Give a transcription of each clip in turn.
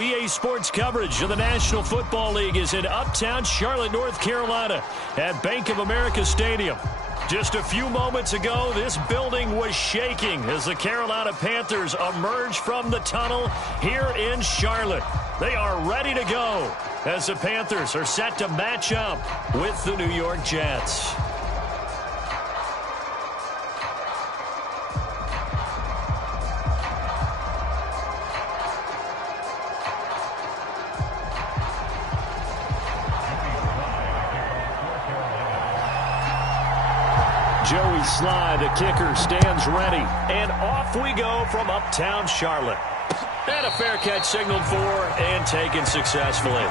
EA Sports coverage of the National Football League is in uptown Charlotte, North Carolina at Bank of America Stadium. Just a few moments ago, this building was shaking as the Carolina Panthers emerged from the tunnel here in Charlotte. They are ready to go as the Panthers are set to match up with the New York Jets. Joey Sly, the kicker, stands ready. And off we go from uptown Charlotte. And a fair catch signaled for and taken successfully.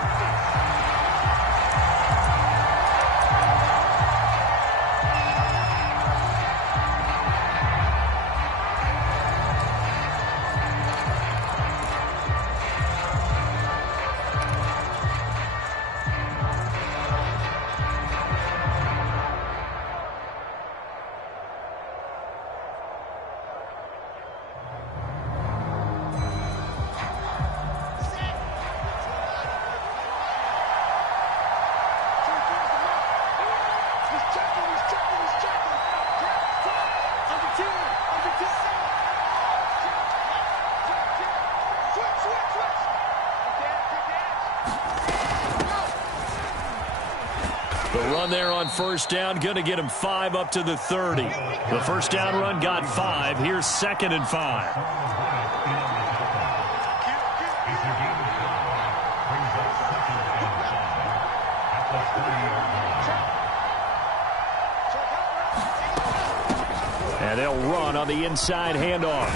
The run there on first down, going to get him 5 up to the 30. The first down run got 5. Here's 2nd and 5. And they'll run on the inside handoff.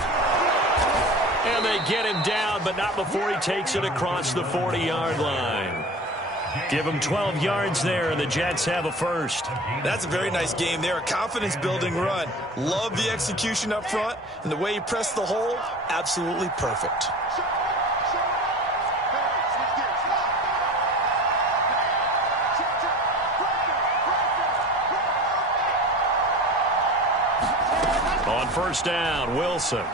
And they get him down, but not before he takes it across the 40-yard line. Give him 12 yards there, and the Jets have a first. That's a very nice game there. A confidence-building run. Love the execution up front, and the way he pressed the hole, absolutely perfect. On first down, Wilson.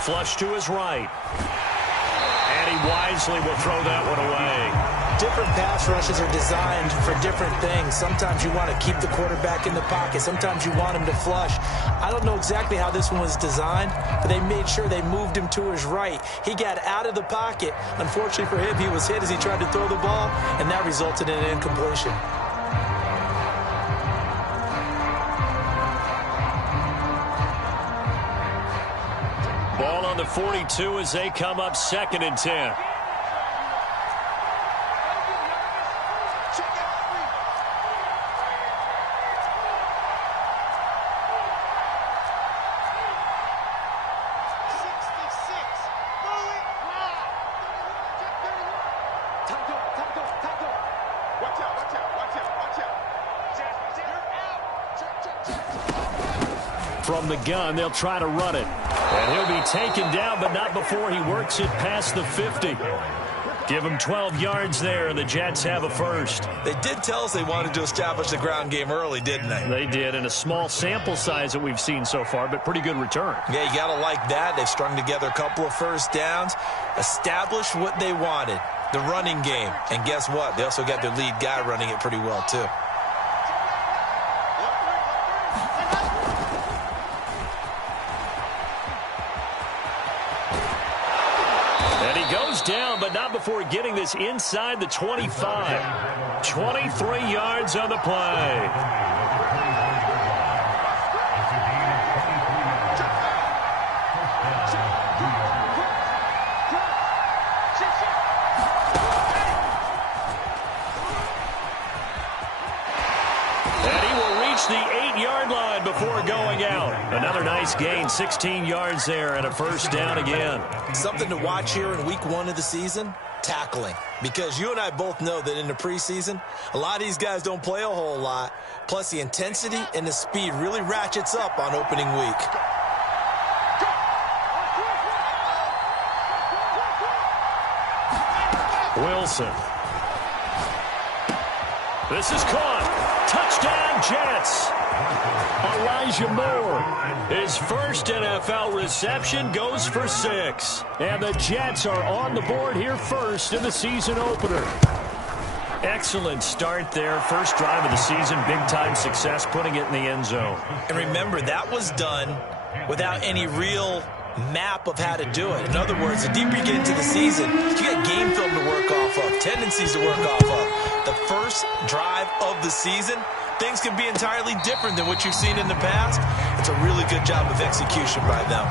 Flush to his right. And he wisely will throw that one away. Different pass rushes are designed for different things. Sometimes you want to keep the quarterback in the pocket. Sometimes you want him to flush. I don't know exactly how this one was designed, but they made sure they moved him to his right. He got out of the pocket. Unfortunately for him, he was hit as he tried to throw the ball, and that resulted in an incompletion. Ball on the 42 as they come up 2nd and 10. From the gun, they'll try to run it. And he'll be taken down, but not before he works it past the 50. Give him 12 yards there, and the Jets have a first. They did tell us they wanted to establish the ground game early, didn't they? They did, in a small sample size that we've seen so far, but pretty good return. Yeah, you got to like that. They've strung together a couple of first downs, established what they wanted, the running game. And guess what? They also got their lead guy running it pretty well, too. Down, but not before getting this inside the 25. 23 yards on the play. And he will reach the 8-yard line before going out. Another nice gain, 16 yards there, and a first down again. Something to watch here in week 1 of the season, tackling. Because you and I both know that in the preseason, a lot of these guys don't play a whole lot. Plus, the intensity and the speed really ratchets up on opening week. Wilson. This is caught. Touchdown, Jets. Elijah Moore, his first NFL reception, goes for 6. And the Jets are on the board here first in the season opener. Excellent start there. First drive of the season, big-time success, putting it in the end zone. And remember, that was done without any real map of how to do it. In other words, the deeper you get into the season, you got game film to work off of, tendencies to work off of. The first drive of the season, things can be entirely different than what you've seen in the past. It's a really good job of execution by them.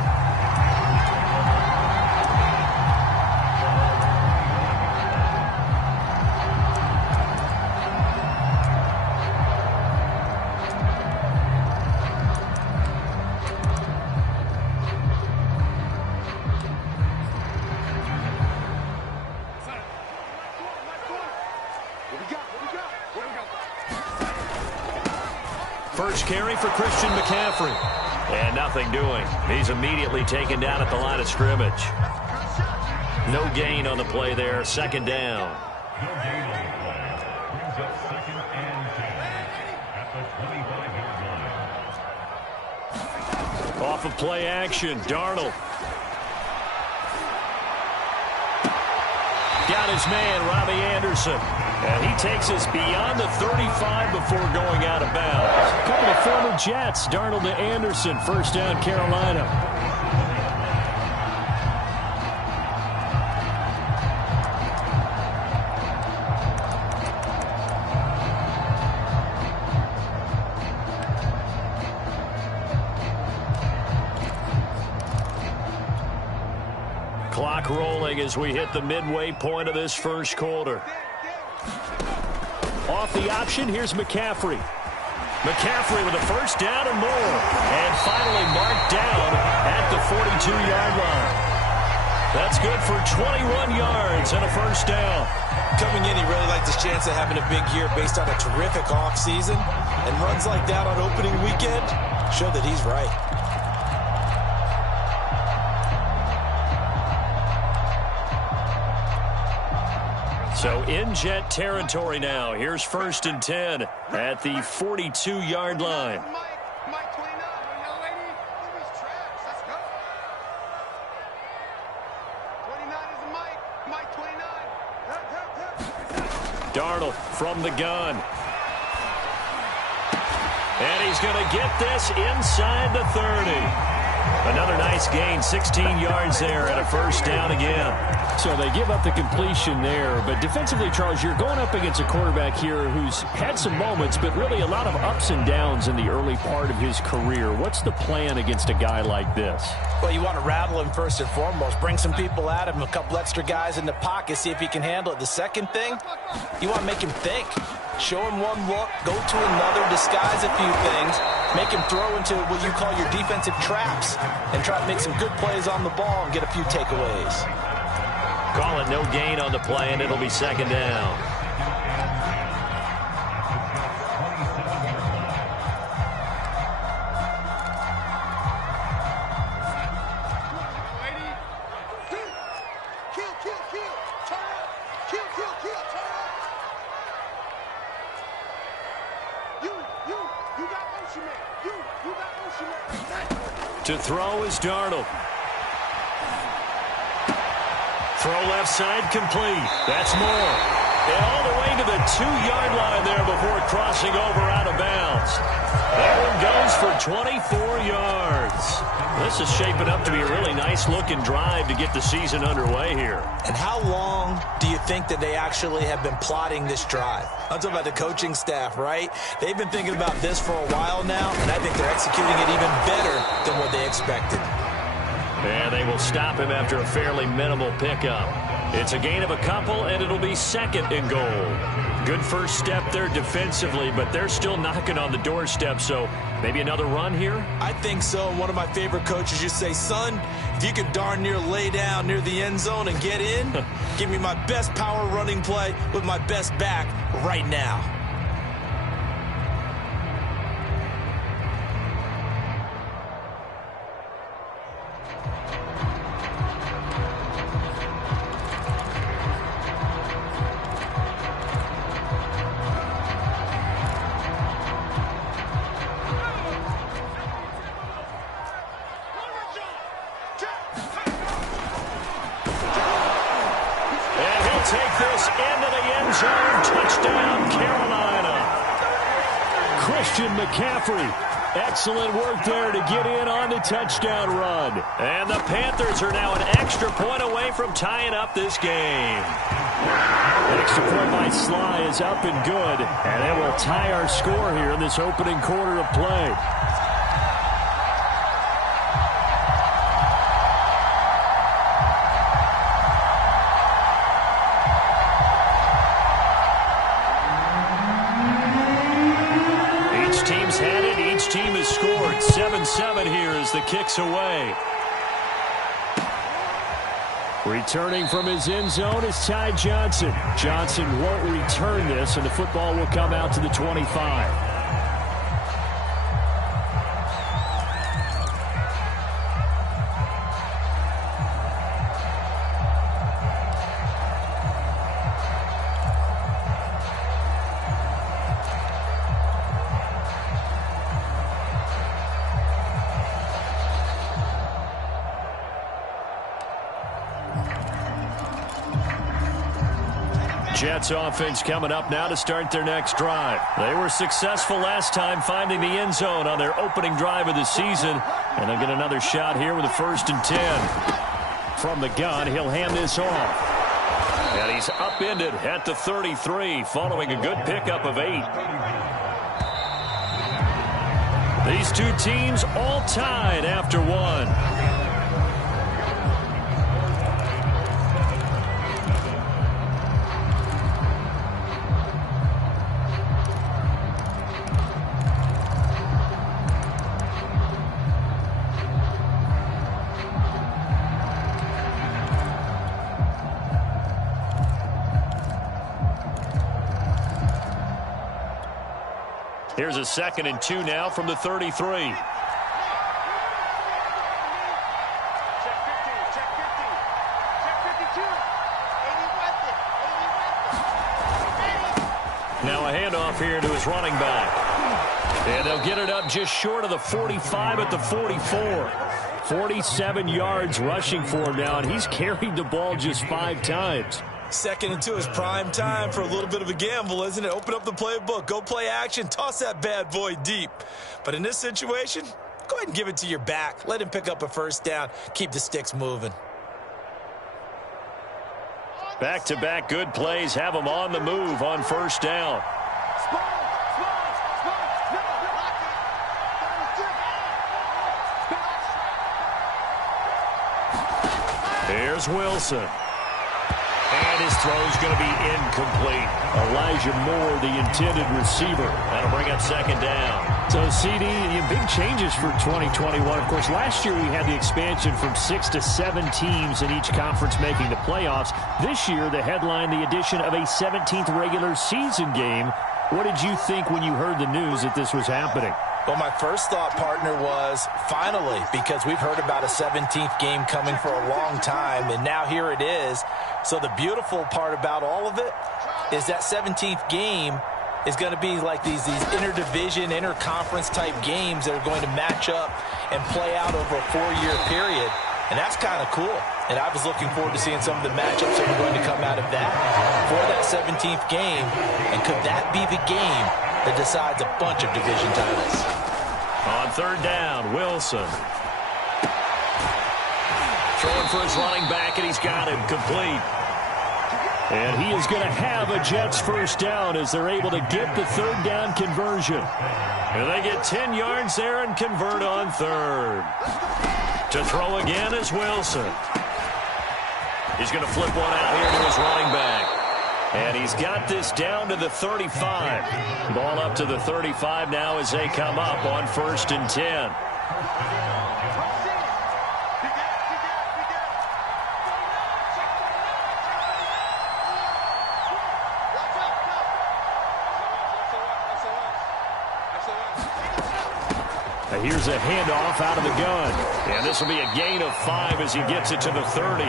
First carry for Christian McCaffrey. And nothing doing. He's immediately taken down at the line of scrimmage. No gain on the play there. Second down. Brings up 2nd and 10 at the 25-yard line. Off of play action, Darnold. Got his man, Robbie Anderson. And he takes us beyond the 35 before going out of bounds. A couple of former Jets, Darnold to Anderson, first down Carolina. Clock rolling as we hit the midway point of this first quarter. Off the option, here's McCaffrey. McCaffrey with a first down and more. And finally marked down at the 42-yard line. That's good for 21 yards and a first down. Coming in, he really liked his chance of having a big year based on a terrific offseason. And runs like that on opening weekend show that he's right. So in Jet territory now. Here's 1st and 10 at the 42-yard line. Darnold from the gun. And he's going to get this inside the 30. Another nice gain, 16 yards there and a first down again. So they give up the completion there. But defensively, Charles, you're going up against a quarterback here who's had some moments, but really a lot of ups and downs in the early part of his career. What's the plan against a guy like this? Well, you want to rattle him first and foremost. Bring some people at him, a couple extra guys in the pocket, see if he can handle it. The second thing, you want to make him think. Show him one look, go to another, disguise a few things, make him throw into what you call your defensive traps, and try to make some good plays on the ball and get a few takeaways. Call it no gain on the play, and it'll be second down. To throw is Darnold. Throw left side complete. That's Moore. And all the way to the 2-yard line there before crossing over out of bounds. That one goes for 24 yards. This is shaping up to be a really nice-looking drive to get the season underway here. And how long do you think that they actually have been plotting this drive? I'm talking about the coaching staff, right? They've been thinking about this for a while now, and I think they're executing it even better than what they expected. And they will stop him after a fairly minimal pickup. It's a gain of a couple, and it'll be 2nd and goal. Good first step there defensively, but they're still knocking on the doorstep, so maybe another run here? I think so. And one of my favorite coaches used to say, son, if you can darn near lay down near the end zone and get in, give me my best power running play with my best back right now. He'll take this into the end zone. Touchdown, Carolina. Christian McCaffrey. Excellent work there to get in on the touchdown run. And the Panthers are now an extra point away from tying up this game. An extra point by Sly is up and good. And it will tie our score here in this opening quarter of play. Team has scored 7-7 here as the kick's away. Returning from his end zone is Ty Johnson. Johnson won't return this, and the football will come out to the 25. Jets offense coming up now to start their next drive. They were successful last time finding the end zone on their opening drive of the season. And they'll get another shot here with a 1st and 10. From the gun, he'll hand this off. And he's upended at the 33 following a good pickup of 8. These two teams all tied after one. Here's a 2nd and 2 now from the 33. Now a handoff here to his running back. And they'll get it up just short of the 45 at the 44. 47 yards rushing for him now, and he's carried the ball just 5 times. 2nd and 2 is prime time for a little bit of a gamble, isn't it? Open up the playbook, go play action, toss that bad boy deep. But in this situation, go ahead and give it to your back. Let him pick up a 1st down. Keep the sticks moving. Back-to-back good plays have him on the move on 1st down. Here's Wilson. And his throw's going to be incomplete. Elijah Moore, the intended receiver. That'll bring up 2nd down. So, CD, big changes for 2021. Of course, last year we had the expansion from 6 to 7 teams in each conference making the playoffs. This year, the headline, the addition of a 17th regular season game. What did you think when you heard the news that this was happening? Well, my first thought, partner, was finally, because we've heard about a 17th game coming for a long time, and now here it is. So the beautiful part about all of it is that 17th game is going to be like these interdivision, interconference type games that are going to match up and play out over a 4-year period. And that's kind of cool. And I was looking forward to seeing some of the matchups that were going to come out of that for that 17th game. And could that be the game that decides a bunch of division titles? On 3rd down, Wilson. Throwing for his running back, and he's got him complete. And he is going to have a Jets 1st down as they're able to get the 3rd down conversion. And they get 10 yards there and convert on 3rd. To throw again is Wilson. He's going to flip one out here to his running back. And he's got this down to the 35. Ball up to the 35 now as they come up on 1st and 10. Here's a handoff out of the gun. And this will be a gain of 5 as he gets it to the 30.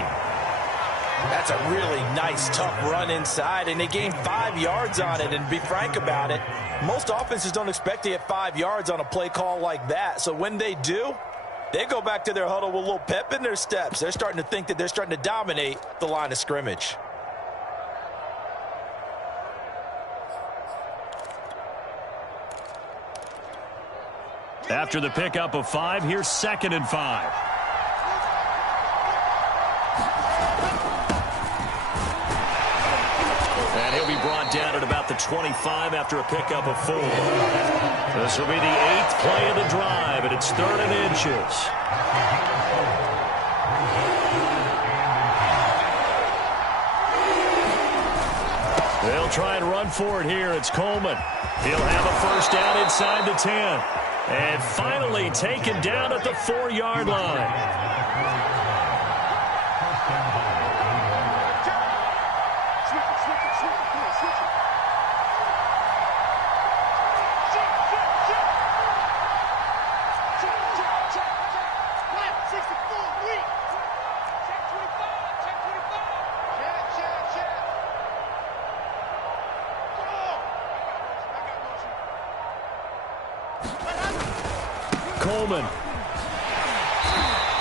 That's a really nice, tough run inside, and they gained 5 yards on it. And to be frank about it, most offenses don't expect to get 5 yards on a play call like that. So when they do, they go back to their huddle with a little pep in their steps. They're starting to think that they're starting to dominate the line of scrimmage. After the pickup of 5, here's 2nd and 5. And he'll be brought down at about the 25 after a pickup of 4. This will be the 8th play of the drive, and it's 3rd and inches. They'll try and run for it here. It's Coleman. He'll have a first down inside the 10. And finally taken down at the 4-yard line. Coleman.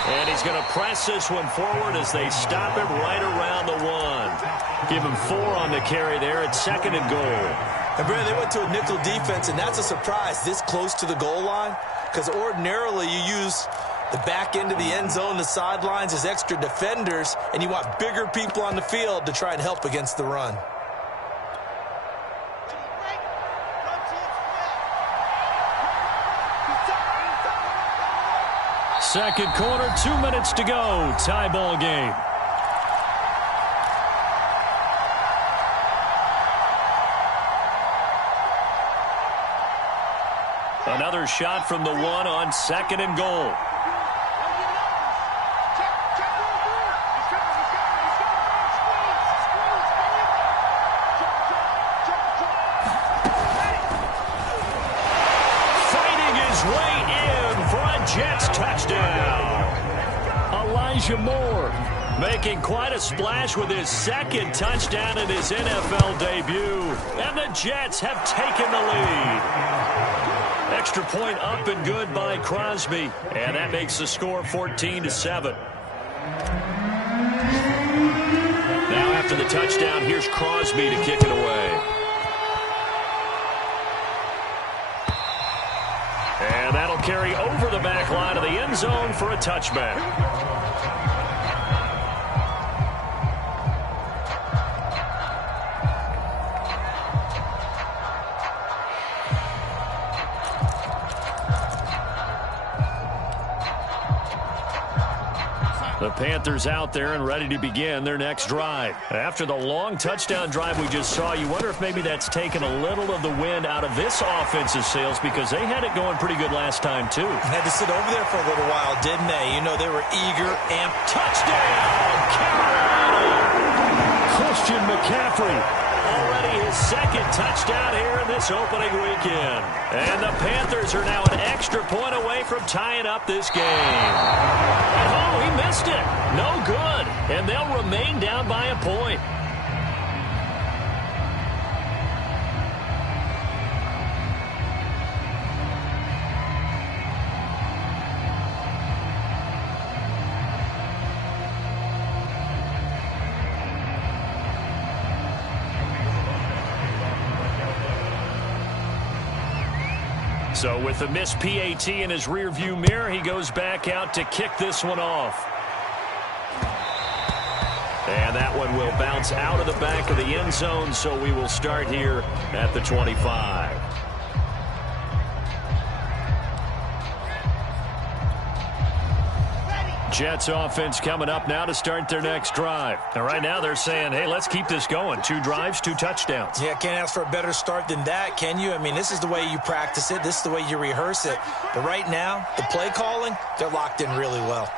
And he's going to press this one forward as they stop him right around the 1. Give him 4 on the carry there. It's 2nd and goal. And, Brad, they went to a nickel defense, and that's a surprise this close to the goal line, because ordinarily you use the back end of the end zone, the sidelines as extra defenders, and you want bigger people on the field to try and help against the run. Second quarter, 2 minutes to go. Tie ball game. Another shot from the 1 on 2nd and goal. Fighting his way in for a Jets touchdown. Elijah Moore making quite a splash with his 2nd touchdown in his NFL debut. And the Jets have taken the lead. Extra point up and good by Crosby. And that makes the score 14-7. Now after the touchdown, here's Crosby to kick it away. And that'll carry over the back line of the end zone for a touchback. The Panthers out there and ready to begin their next drive. After the long touchdown drive we just saw, you wonder if maybe that's taken a little of the wind out of this offensive sails, because they had it going pretty good last time, too. Had to sit over there for a little while, didn't they? You know, they were eager, amped. Touchdown, Carolina! Christian McCaffrey. Already his 2nd touchdown here in this opening weekend. And the Panthers are now an extra point away from tying up this game. And oh, he missed it. No good. And they'll remain down by a point. So with the missed PAT in his rearview mirror, he goes back out to kick this one off. And that one will bounce out of the back of the end zone, so we will start here at the 25. Jets offense coming up now to start their next drive. And right now they're saying, hey, let's keep this going. 2 drives, 2 touchdowns. Yeah, can't ask for a better start than that, can you? I mean, this is the way you practice it. This is the way you rehearse it. But right now, the play calling, they're locked in really well.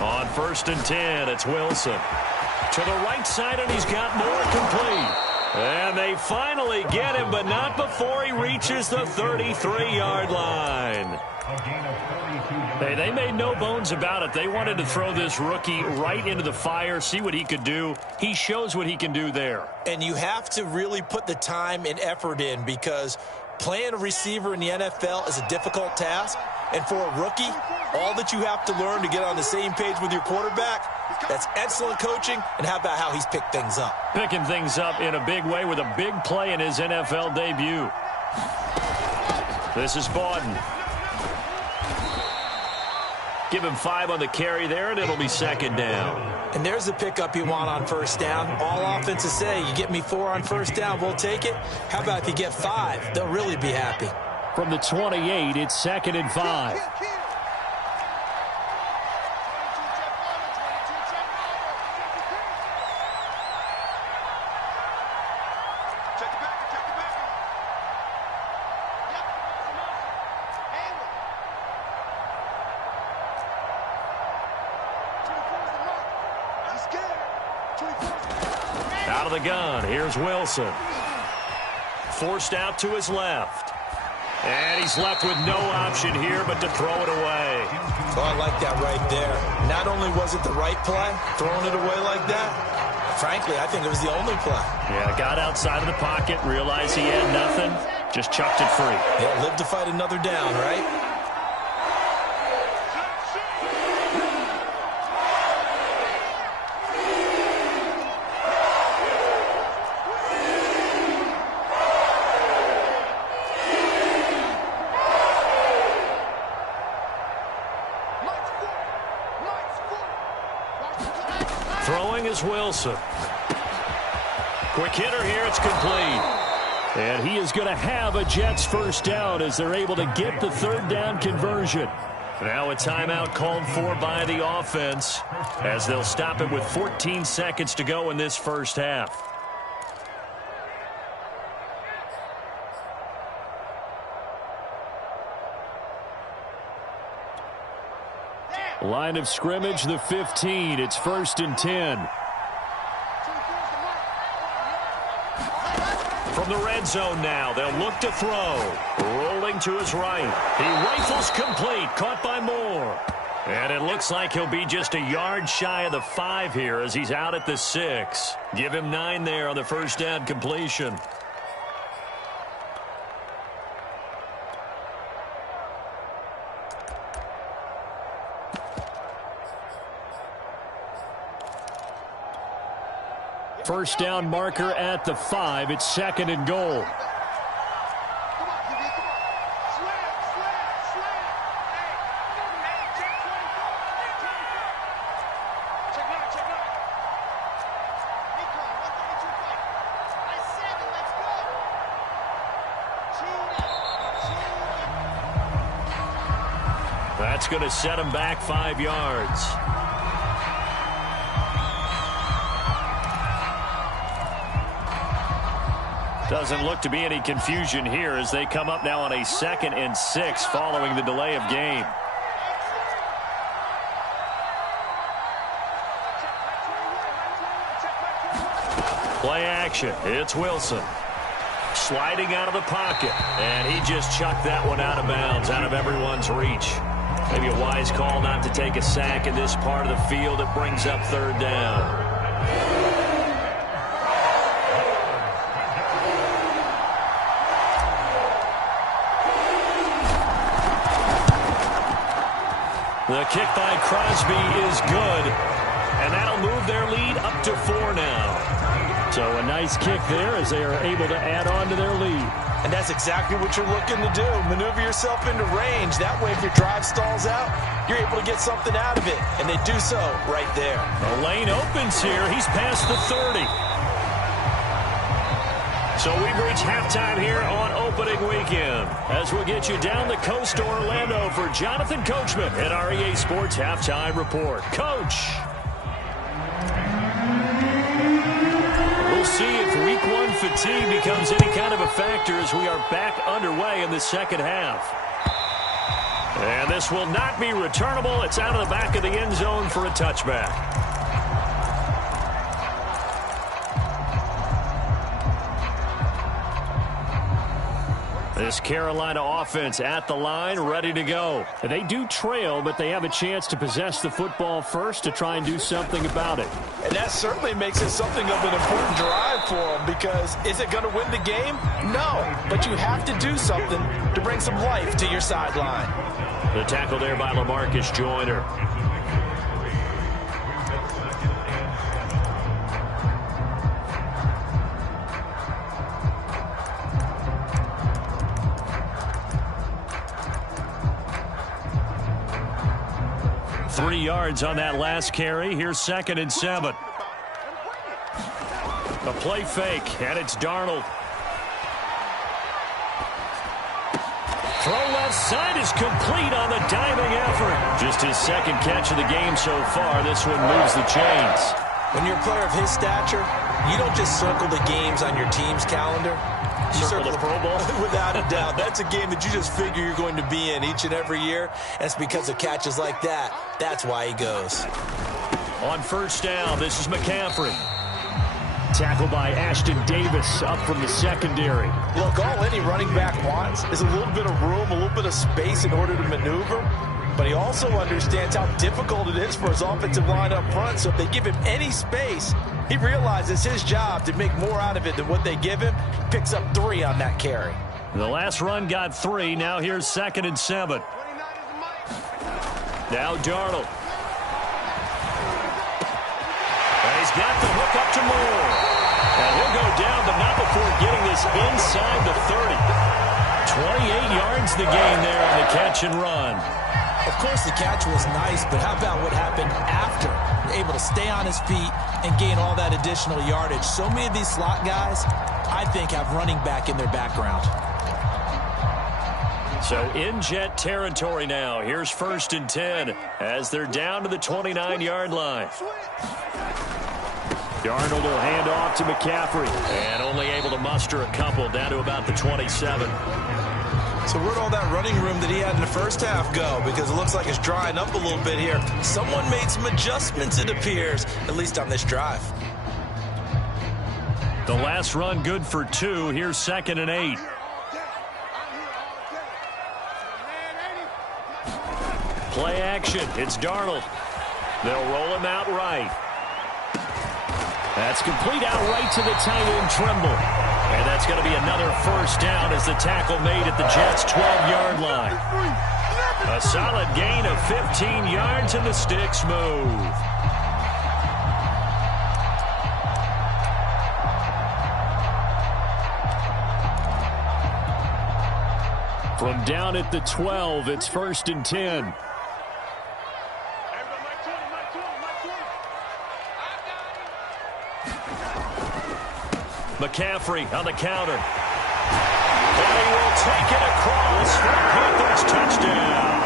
On 1st and 10, it's Wilson. To the right side, and he's got more complete. And they finally get him, but not before he reaches the 33-yard line. Hey, they made no bones about it. They wanted to throw this rookie right into the fire, see what he could do. He shows what he can do there. And you have to really put the time and effort in, because playing a receiver in the NFL is a difficult task. And for a rookie, All that you have to learn to get on the same page with your quarterback, that's excellent coaching, and how about how he's picked things up? Picking things up in a big way with a big play in his NFL debut. This is Bawden. Give him 5 on the carry there, and it'll be second down. And there's the pickup you want on first down. All offenses say, you get me 4 on first down, we'll take it. How about if you get 5? They'll really be happy. From the 28, it's 2nd and 5. Out of the gun, here's Wilson. Forced out to his left. And he's left with no option here but to throw it away. Oh, I like that right there. Not only was it the right play, throwing it away like that, frankly, I think it was the only play. Yeah, got outside of the pocket, realized he had nothing, just chucked it free. Yeah, live to fight another down, right? Throwing is Wilson. Quick hitter here, it's complete. And he is going to have a Jets first down as they're able to get the third down conversion. Now a timeout called for by the offense as they'll stop it with 14 seconds to go in this first half. Line of scrimmage, the 15. It's 1st and 10. From the red zone now, they'll look to throw. Rolling to his right. He rifles complete, caught by Moore. And it looks like he'll be just a yard shy of the 5 here as he's out at the 6. Give him 9 there on the first down completion. First down marker at the 5. It's 2nd and goal. That's going to set him back 5 yards. Doesn't look to be any confusion here as they come up now on a 2nd and 6 following the delay of game. Play action. It's Wilson. Sliding out of the pocket. And he just chucked that one out of bounds, out of everyone's reach. Maybe a wise call not to take a sack in this part of the field. It brings up third down. The kick by Crosby is good, and that'll move their lead up to 4 now. So a nice kick there as they are able to add on to their lead. And that's exactly what you're looking to do. Maneuver yourself into range. That way, if your drive stalls out, you're able to get something out of it. And they do so right there. The lane opens here. He's past the 30. So we've reached halftime here on opening weekend as we'll get you down the coast to Orlando for Jonathan Coachman at our EA Sports Halftime Report. Coach. We'll see if week 1 fatigue becomes any kind of a factor as we are back underway in the second half. And this will not be returnable. It's out of the back of the end zone for a touchback. This Carolina offense at the line, ready to go. They do trail, but they have a chance to possess the football first to try and do something about it. And that certainly makes it something of an important drive for them, because is it going to win the game? No, but you have to do something to bring some life to your sideline. The tackle there by LaMarcus Joyner. Three yards on that last carry. Here's 2nd and 7. A play fake, and it's Darnold. Throw left side is complete on the diving effort. Just his 2nd catch of the game so far. This one moves the chains. When you're a player of his stature, you don't just circle the games on your team's calendar. You Circle the Pro Bowl? Without a doubt. That's a game that you just figure you're going to be in each and every year. And it's because of catches like that. That's why he goes. On 1st down, this is McCaffrey. Tackle by Ashton Davis up from the secondary. Look, all any running back wants is a little bit of room, a little bit of space in order to maneuver. But he also understands how difficult it is for his offensive line up front. So if they give him any space, he realizes his job to make more out of it than what they give him. Picks up 3 on that carry. The last run got 3. Now here's 2nd and 7. Now Darnold. And he's got the hook up to Moore. And he'll go down, but not before getting this inside the 30. 28 yards the gain there on the catch and run. Of course, the catch was nice, but how about what happened after? Able to stay on his feet and gain all that additional yardage. So many of these slot guys, I think, have running back in their background. So in Jet territory now. Here's 1st and 10 as they're down to the 29-yard line. Darnold will hand off to McCaffrey. And only able to muster a couple down to about the 27. So where'd all that running room that he had in the first half go? Because it looks like it's drying up a little bit here. Someone made some adjustments, it appears, at least on this drive. The last run good for 2. Here's 2nd and 8. Play action. It's Darnold. They'll roll him out right. That's complete out right to the tight end, Trimble. And that's going to be another 1st down as the tackle made at the Jets' 12-yard line. A solid gain of 15 yards and the sticks move. From down at the 12, it's 1st and 10. McCaffrey on the counter. And he will take it across for a Panthers touchdown.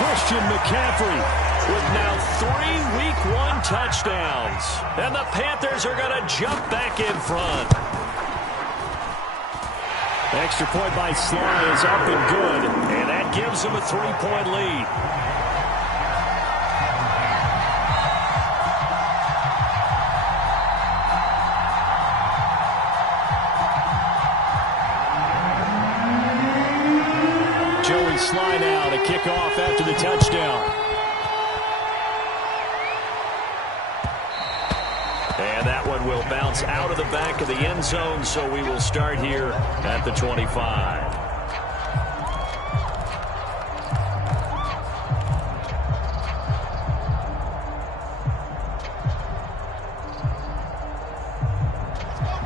Christian McCaffrey with now 3 Week 1 touchdowns. And the Panthers are going to jump back in front. Extra point by Sly is up and good. And that gives them a 3-point lead. Sly now to kick off after the touchdown. And that one will bounce out of the back of the end zone, so we will start here at the 25.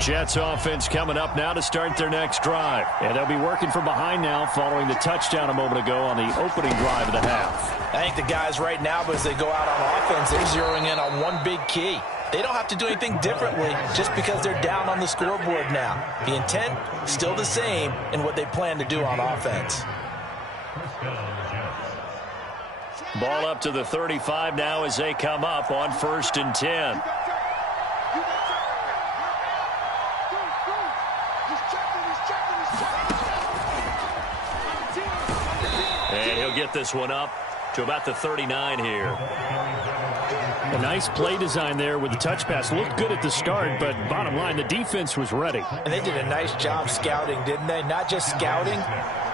Jets offense coming up now to start their next drive. And they'll be working from behind now following the touchdown a moment ago on the opening drive of the half. I think the guys right now, but as they go out on offense, they're zeroing in on one big key. They don't have to do anything differently just because they're down on the scoreboard now. The intent, still the same in what they plan to do on offense. Ball up to the 35 now as they come up on 1st and 10. And he'll get this one up to about the 39 here. A nice play design there with the touch pass. Looked good at the start, but bottom line, the defense was ready. And they did a nice job scouting, didn't they? Not just scouting,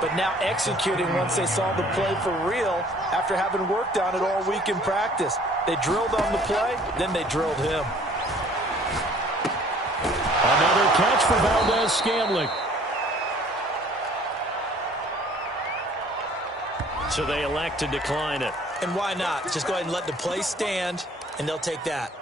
but now executing once they saw the play for real after having worked on it all week in practice. They drilled on the play, then they drilled him. Another catch for Valdez-Scantling. So they elect to decline it. And why not? Just go ahead and let the play stand, and they'll take that.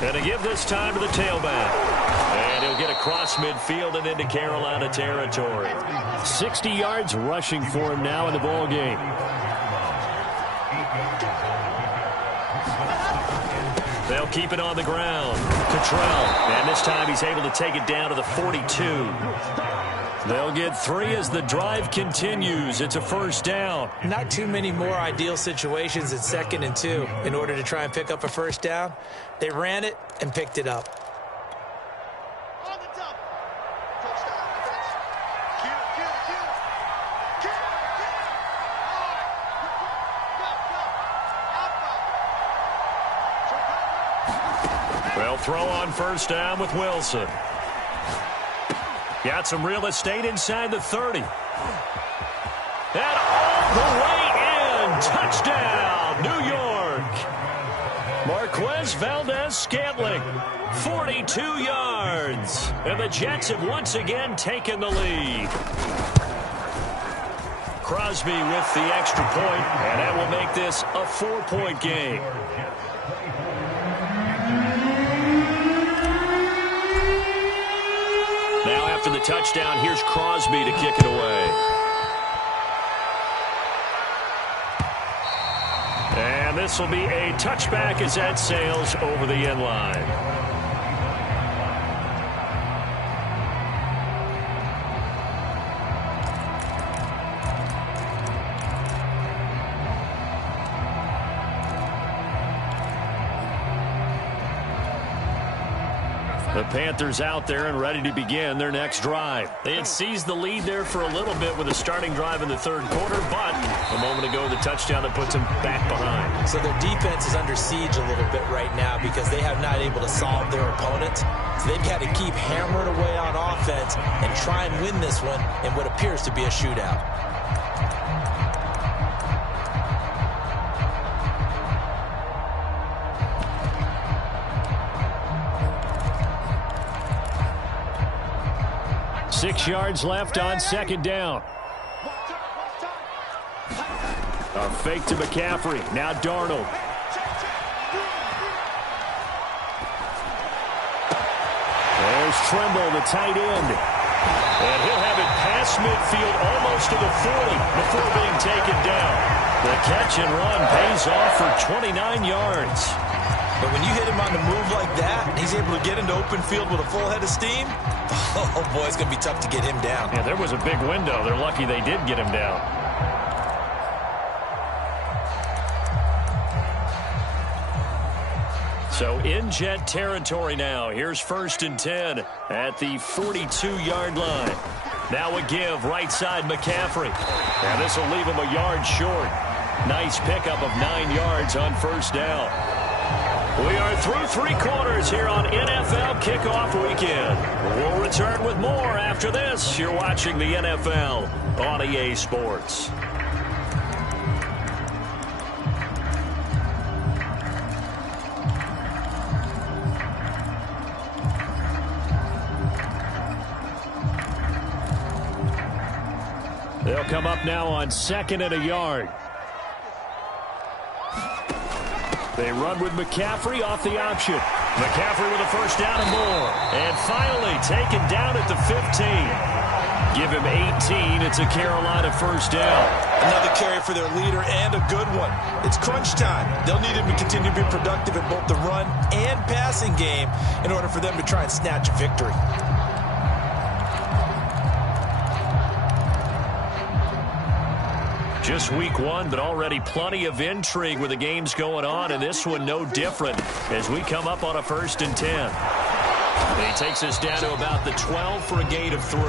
And to give this time to the tailback. And he'll get across midfield and into Carolina territory. 60 yards rushing for him now in the ball game. They'll keep it on the ground. Cottrell. And this time he's able to take it down to the 42. They'll get 3 as the drive continues. It's a first down. Not too many more ideal situations at 2nd and 2 in order to try and pick up a first down. They ran it and picked it up. On the double. Touchdown defense. Cue. All right. Go. They'll throw on first down with Wilson. Got some real estate inside the 30. And all the way in. Touchdown, New York. Marquez Valdez-Scantling, 42 yards. And the Jets have once again taken the lead. Crosby with the extra point, and that will make this a 4-point game. Now after the touchdown, here's Crosby to kick it away. And this will be a touchback as that sails over the end line. The Panthers out there and ready to begin their next drive. They had seized the lead there for a little bit with a starting drive in the 3rd quarter, but a moment ago the touchdown that puts them back behind. So their defense is under siege a little bit right now because they have not able to solve their opponents. So they've got to keep hammering away on offense and try and win this one in what appears to be a shootout. Six yards left on 2nd down. A fake to McCaffrey. Now Darnold. There's Tremble, the tight end. And he'll have it past midfield almost to the 40 before being taken down. The catch and run pays off for 29 yards. But when you hit him on the move like that, and he's able to get into open field with a full head of steam, oh boy, it's going to be tough to get him down. Yeah, there was a big window. They're lucky they did get him down. So in Jet territory now. Here's 1st and 10 at the 42-yard line. Now a give right side McCaffrey. And this will leave him a yard short. Nice pickup of 9 yards on first down. We are through 3 quarters here on NFL Kickoff Weekend. We'll return with more after this. You're watching the NFL on EA Sports. They'll come up now on 2nd and a yard. They run with McCaffrey off the option. McCaffrey with a first down and more. And finally taken down at the 15. Give him 18. It's a Carolina first down. Another carry for their leader and a good one. It's crunch time. They'll need him to continue to be productive in both the run and passing game in order for them to try and snatch a victory. Just week one, but already plenty of intrigue with the games going on, and this one no different as we come up on a 1st and 10. And he takes us down to about the 12 for a gain of 3.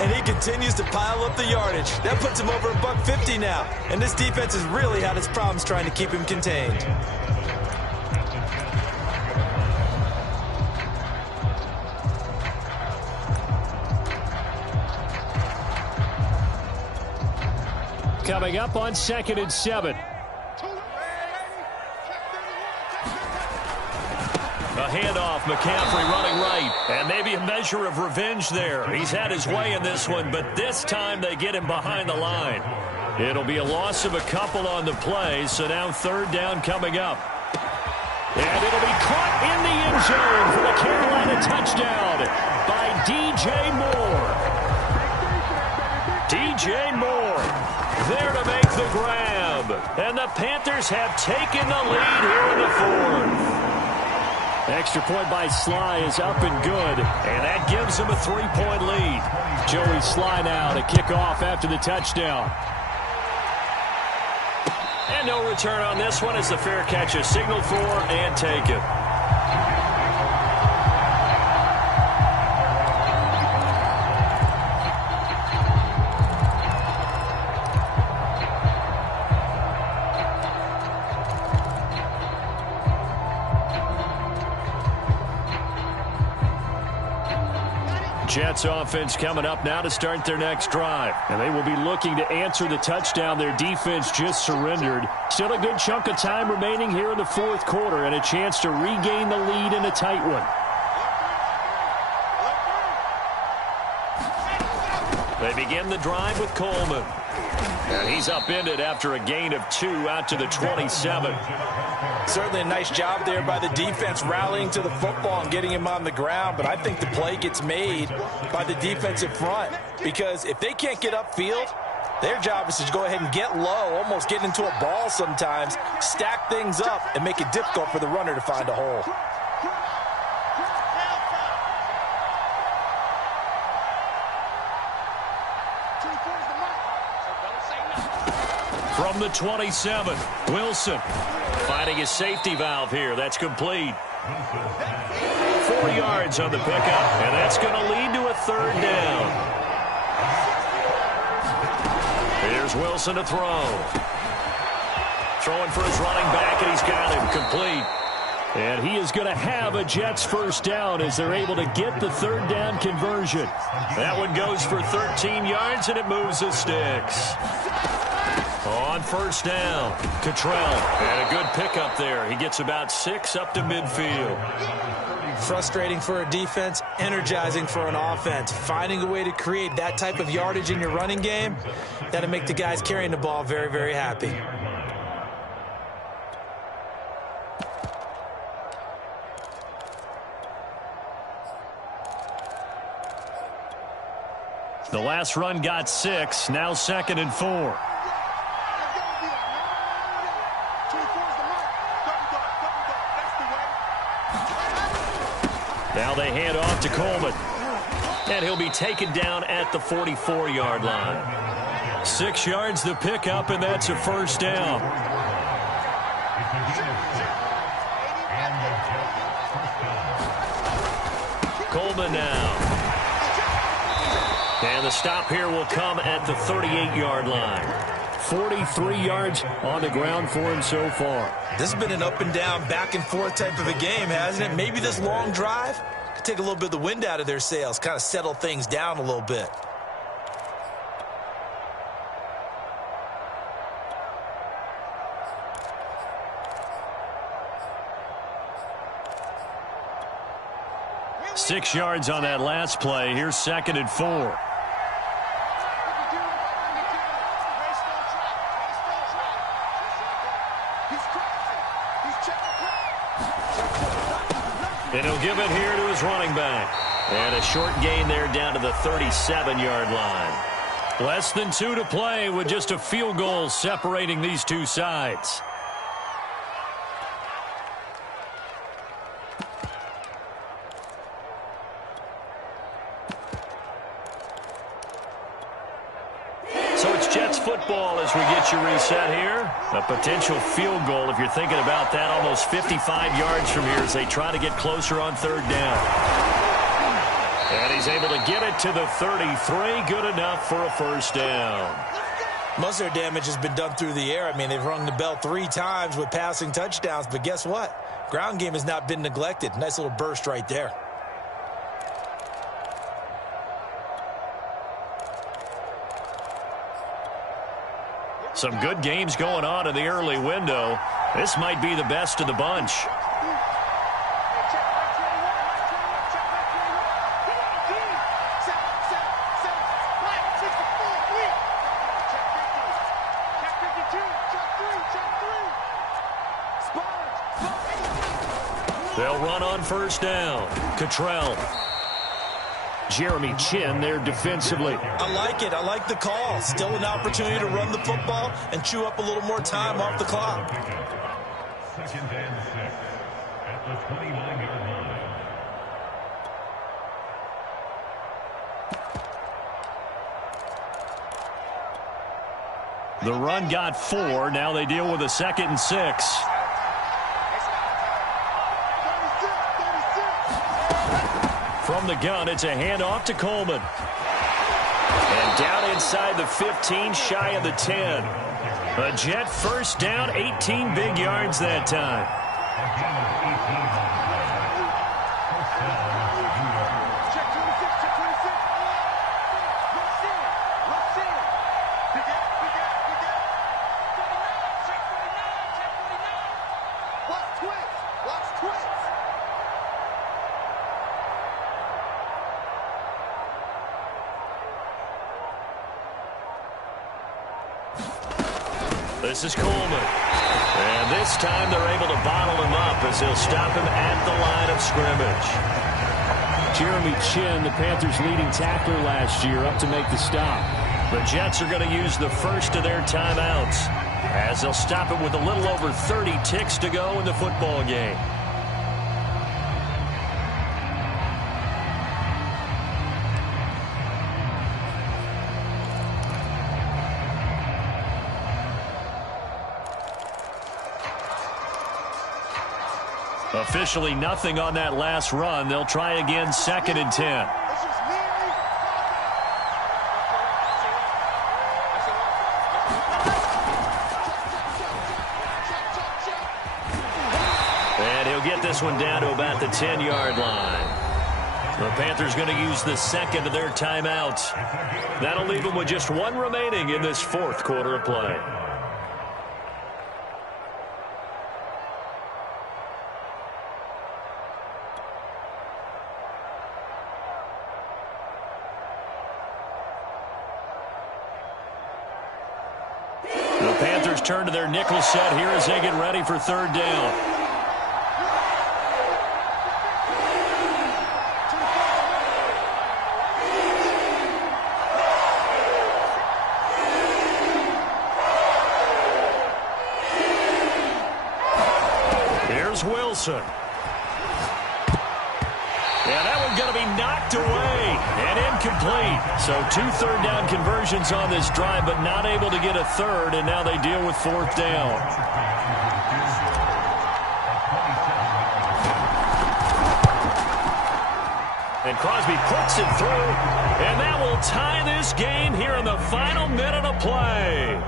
And he continues to pile up the yardage. That puts him over $150 now. And this defense has really had its problems trying to keep him contained. Coming up on 2nd and 7. A handoff, McCaffrey running right. And maybe a measure of revenge there. He's had his way in this one, but this time they get him behind the line. It'll be a loss of a couple on the play, so now 3rd down coming up. And it'll be caught in the end zone for the Carolina touchdown by DJ Moore. DJ Moore there to make the grab. And the Panthers have taken the lead here in the 4th. Extra point by Sly is up and good. And that gives them a 3-point lead. Joey Sly now to kick off after the touchdown. And no return on this one as the fair catch is signaled for and taken. Jets offense coming up now to start their next drive. And they will be looking to answer the touchdown their defense just surrendered. Still a good chunk of time remaining here in the 4th quarter and a chance to regain the lead in a tight one. They begin the drive with Coleman. And he's upended after a gain of 2 out to the 27. Certainly a nice job there by the defense rallying to the football and getting him on the ground, but I think the play gets made by the defensive front because if they can't get upfield, their job is to go ahead and get low, almost get into a ball sometimes, stack things up, and make it difficult for the runner to find a hole. From the 27, Wilson finding his safety valve here. That's complete. 4 yards on the pickup, and that's going to lead to a 3rd down. Here's Wilson to throw. Throwing for his running back, and he's got him complete. And he is going to have a Jets first down as they're able to get the 3rd down conversion. That one goes for 13 yards, and it moves the sticks. On 1st down, Cottrell. And a good pickup there. He gets about 6 up to midfield. Frustrating for a defense, energizing for an offense. Finding a way to create that type of yardage in your running game, that'll make the guys carrying the ball very, very happy. The last run got 6. Now 2nd and 4. Now they hand off to Coleman. And he'll be taken down at the 44-yard line. 6 yards the pickup, and that's a 1st down. Coleman now. And the stop here will come at the 38-yard line. 43 yards on the ground for him so far. This has been an up and down, back and forth type of a game, hasn't it? Maybe this long drive could take a little bit of the wind out of their sails, kind of settle things down a little bit. Six yards on that last play. Here's 2nd and 4. And he'll give it here to his running back. And a short gain there down to the 37-yard line. Less than 2 to play with just a field goal separating these two sides. So it's Jets football as we get you reset here. A potential field goal, if you're thinking about that, almost 55 yards from here as they try to get closer on third down. And he's able to get it to the 33. Good enough for a first down. Most of their damage has been done through the air. I mean, they've rung the bell 3 times with passing touchdowns. But guess what? Ground game has not been neglected. Nice little burst right there. Some good games going on in the early window. This might be the best of the bunch. They'll run on first down. Cottrell. Jeremy Chin there defensively. I like it. I like the call. Still an opportunity to run the football and chew up a little more time off the clock. 2nd and 6 at the 29-yard line. The run got 4. Now they deal with a 2nd and 6. From the gun, it's a handoff to Coleman. And down inside the 15, shy of the 10. A Jet first down, 18 big yards that time. This is Coleman. And this time they're able to bottle him up as they'll stop him at the line of scrimmage. Jeremy Chin, the Panthers' leading tackler last year, up to make the stop. The Jets are going to use the first of their timeouts as they'll stop it with a little over 30 ticks to go in the football game. Officially nothing on that last run. They'll try again, 2nd and 10. And he'll get this one down to about the 10-yard line. The Panthers going to use the 2nd of their timeouts. That'll leave them with just 1 remaining in this 4th quarter of play. The Panthers turn to their nickel set here as they get ready for third down. Here's Wilson. Yeah, that one's going to be knocked away and incomplete. So 2 third-down conversions on this drive, but not able to get a third, and now they deal with 4th down. And Crosby puts it through, and that will tie this game here in the final minute of play.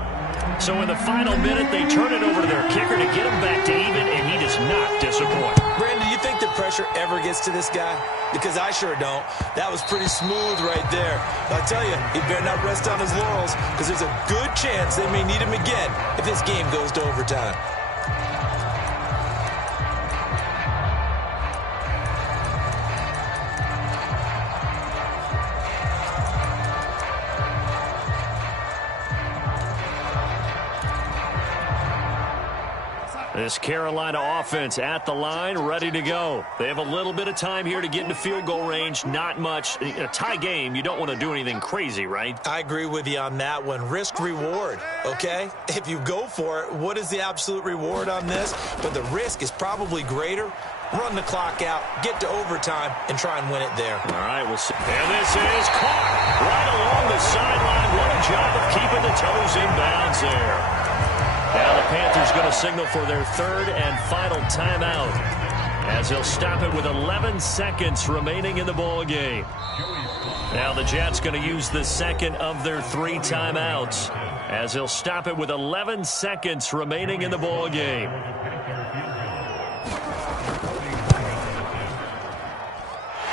So in the final minute, they turn it over to their kicker to get him back to even, and he does not disappoint. Brandon, do you think the pressure ever gets to this guy? Because I sure don't. That was pretty smooth right there. But I tell you, he better not rest on his laurels because there's a good chance they may need him again if this game goes to overtime. This Carolina offense at the line, ready to go. They have a little bit of time here to get into field goal range, not much. In a tie game, you don't want to do anything crazy, right? I agree with you on that one. Risk-reward, okay? If you go for it, what is the absolute reward on this? But the risk is probably greater. Run the clock out, get to overtime, and try and win it there. All right, we'll see. And this is caught right along the sideline. What a job of keeping the toes in bounds there. Now the Panthers going to signal for their third and final timeout as they'll stop it with 11 seconds remaining in the ball game. Now the Jets going to use the second of their 3 timeouts as they'll stop it with 11 seconds remaining in the ball game.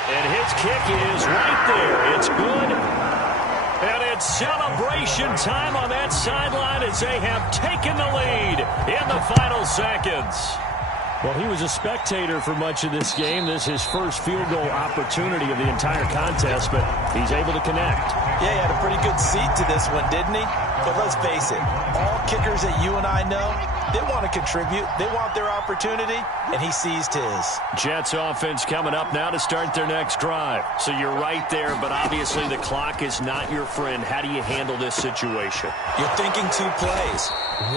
And his kick is right there. It's good. And it's celebration time on that sideline as they have taken the lead in the final seconds. Well, he was a spectator for much of this game. This is his first field goal opportunity of the entire contest, but he's able to connect. Yeah, he had a pretty good seat to this one, didn't he? But let's face it, all kickers that you and I know, they want to contribute. They want their opportunity, and he seized his. Jets offense coming up now to start their next drive. So you're right there, but obviously the clock is not your friend. How do you handle this situation? You're thinking 2 plays.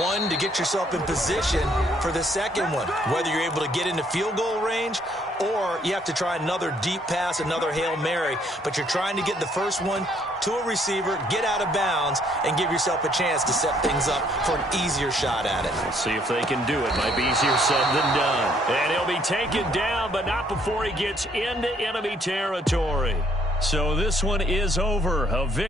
One, to get yourself in position for the second one, whether you're able to get into field goal range or you have to try another deep pass, another Hail Mary. But you're trying to get the first one to a receiver, get out of bounds, and give yourself a chance to set things up for an easier shot at it. We'll see if they can do it. Might be easier said than done. And he'll be taken down, but not before he gets into enemy territory. So this one is over. A victory.